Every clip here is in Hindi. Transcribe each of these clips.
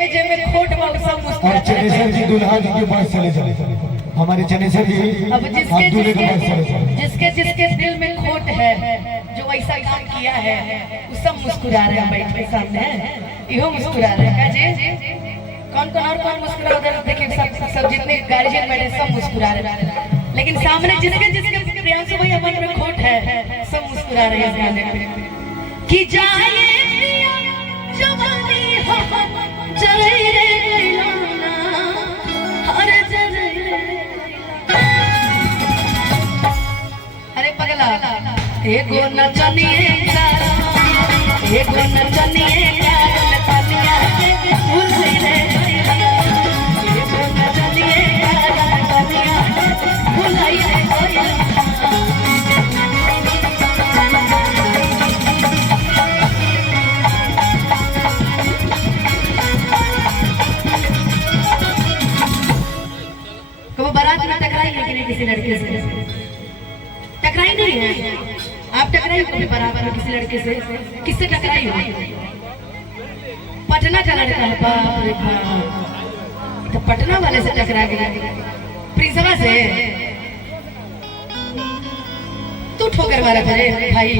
एमे जे में खोट बा सब मुस्कुरा। और चनेसर जी दुल्हा जी के पास चले चले हमारे चनेसर जी अब जिसके जिसके दिल में खोट है, जो ऐसा काम किया है, वो सब मुस्कुरा रहे हैं बैठ के सामने। इहो मुस्कुरा रहे हैं जी। कौन कौन और कौन मुस्कुरा उधर देखिए, सब जितने गार्जियन बैठे सब मुस्कुरा रहे हैं, लेकिन सामने जिसके जिसके प्रियांशु भैया मन में खोट है सब मुस्कुरा रहे हैं गाने पे। कि जाए पिया जवानी हो चले रे गइलाना हर जरे। अरे पगला एगो नचनिए गाना, एगो नचनिए गाना तालिया के भूल रे गइलाना, एगो नचनिए गाना तालिया भुलाई रे गइलाना। बारात में टकराई है कि नहीं किसी लड़के से? टकराई नहीं है? आप टकराई कभी बारात में किसी लड़के से? किससे टकराई हो? पटना का लड़का है, बाप रे बाप, तो पटना वाले से टकरा गया। प्रिंसवा से तू ठोकर मारा करे भाई,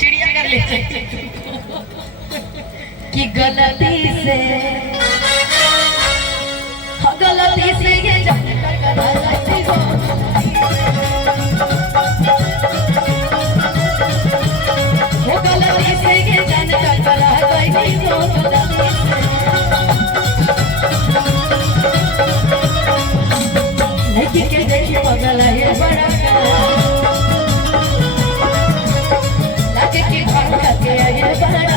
चिड़िया कर ले कि गलती से ये गलती हो वो गलती से ये जान टकरा गई हो लेकिन के देखिए पगला है बड़ा लागे की भाग के है बड़ा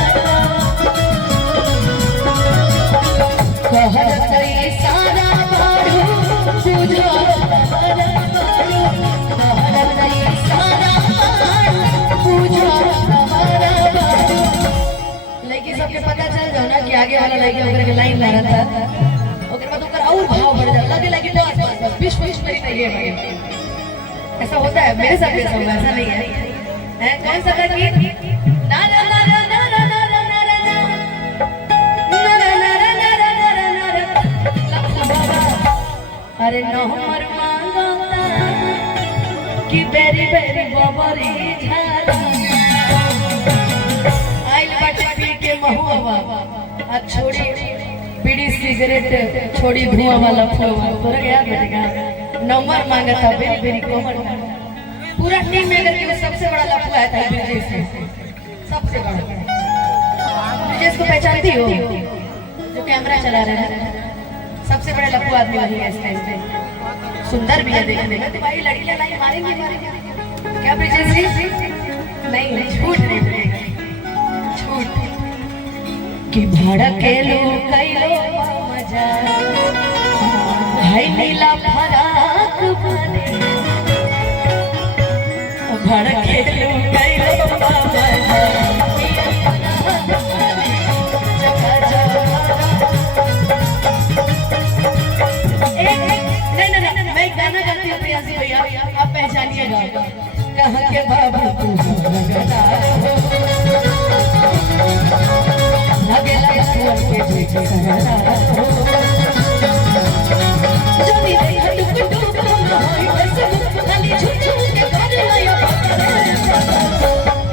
कहत कई सारा मारू पूजो हमारा मारू, कहत कई सारा मारू पूजो हमारा मारू। लेकिन सबके पता चल जाओ ना कि आगे वाला लड़के ओकरे के लाइन मारत था, ओकरे बाद ओकर और भाव बढ़ जाए, लगे लगे बस बस बस विश्व विश्व मेरी नहीं है। ऐसा होता है, मेरे साथ ऐसा होगा, ऐसा नहीं है। कौन सा था गीत? ना ना ना ना ना ना ना ना ना अरे नहमर मांगता कि बेरी बेरी बबरी झाला आइल बाटे पी के महुआ आ छोड़ी बीड़ी सिगरेट छोड़ी धुआं वाला फुआ तोरा याद बेटेगा। नंबर मांगता बेरी बेरी कमर पूरा टीम में अगर कोई सबसे बड़ा लफुआ है था ब्रिजेश से, सबसे बड़ा। ब्रिजेश को पहचानती हो? जो कैमरा चला रहा है, सबसे बड़े लफू आदमी वही है इस टाइम पे। सुंदर भी है देखने में, भाई लड़कियां लाइन मारेंगी मारेंगी क्या ब्रिजेश जी? नहीं झूठ नहीं बोलेगा, झूठ कि भड़के लो कई लो मजा भाई नीला फराक बने भड़के लो कई लो मजा आप पहचानिएगा। कहाँ के बाबू तू लगे लगे सुअर के बीच सहारा जो भी देखा टुक टुक होई बस खाली झूठ झूठ के कर लाया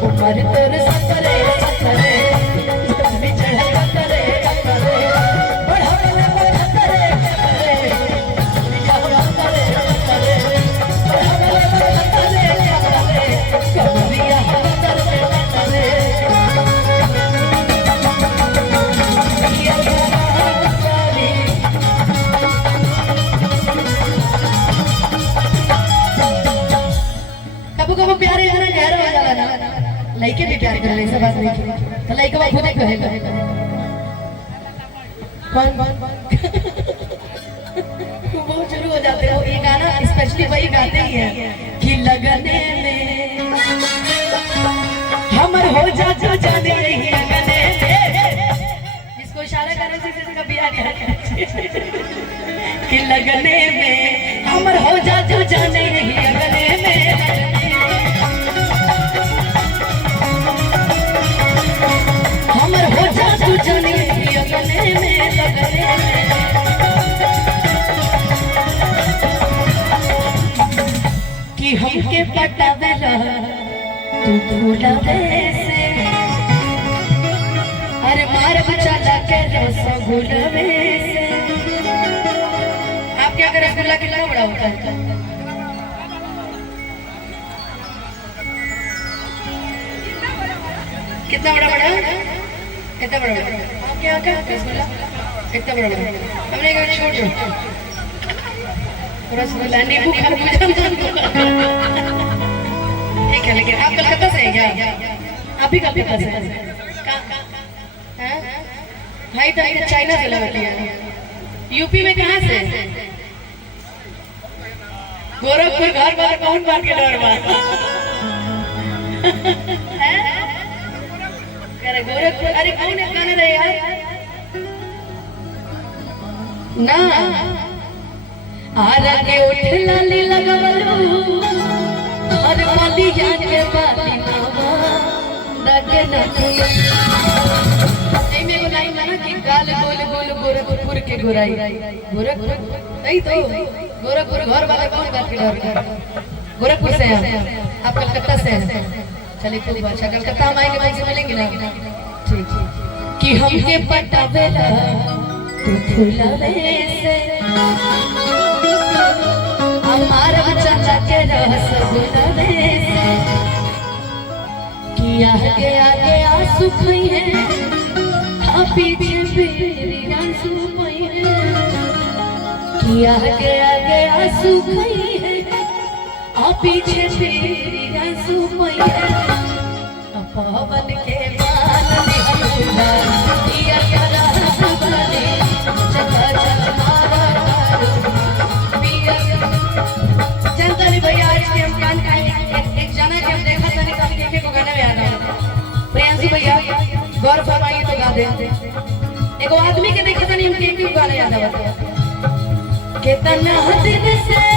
उमर तोर सफरे सफरे में चढ़ा करे करे बढ़ावे करे करे कबो प्यारे इतना गहरा हो जाला ना, लइके भी प्यार करे ऐसा बात नहीं तो लइके बात खुद कहेगा कौन बहुत शुरू हो जाते हो। ये गाना स्पेशली वही गाते ही है कि लगने में हमर हो जा जो जाने नहीं लगने जिसको इशारा करे से कभी आ गया कि लगने में हमर हो जा जो जाने नहीं लगने में हमके पटावेला तू भूलावे से अरे मार बचाला के रसगुल्ले से आप क्या करें रसगुल्ला कितना बड़ा होता है कितना बड़ा बड़ा कितना बड़ा बड़ा आप क्या क्या रसगुल्ला कितना बड़ा बड़ा हमने कहा छोड़ दो रसगुल्ला नींबू खरबूजा ठीक है लेकिन आप कलकत्ता से हैं क्या आप भी कलकत्ता से हैं भाई तो इधर चाइना से लगाती है यूपी में कहाँ से गोरखपुर घर बार कौन बात के डर बात अरे गोरखपुर अरे कौन है गाना रहे यार ना आरा के उठ लाली लगवलो हर वाली जाके बाली नावा दगे नथिया ए में बोलाई ना कि गाल गोल गोल गोरखपुर के गोराई गोरखपुर नहीं तो गोरखपुर घर वाला कौन बात के डर गोरखपुर से हैं आप कलकत्ता से हैं चलिए खूब अच्छा कलकत्ता हम आएंगे वहीं से मिलेंगे ना ठीक कि हमके पटावेला तू फुलावे से हमारा चला के रसगुल्ले से कि आगे आगे आंसू खई है हाँ पीछे मेरी आंसू पई है कि आगे आगे आंसू खई है हाँ पीछे मेरी आंसू पई है पवन के बाल में हलूला दिया करा सबने चका चमारा पिया जनता ने भैया आज के हम गान का एक जना के हम देखा था निकाल के को गाना याद आ प्रियांशु भैया गौर फरमाइए तो गा दे एगो आदमी के देखा था नहीं हम के गाना याद आ कितना दिन से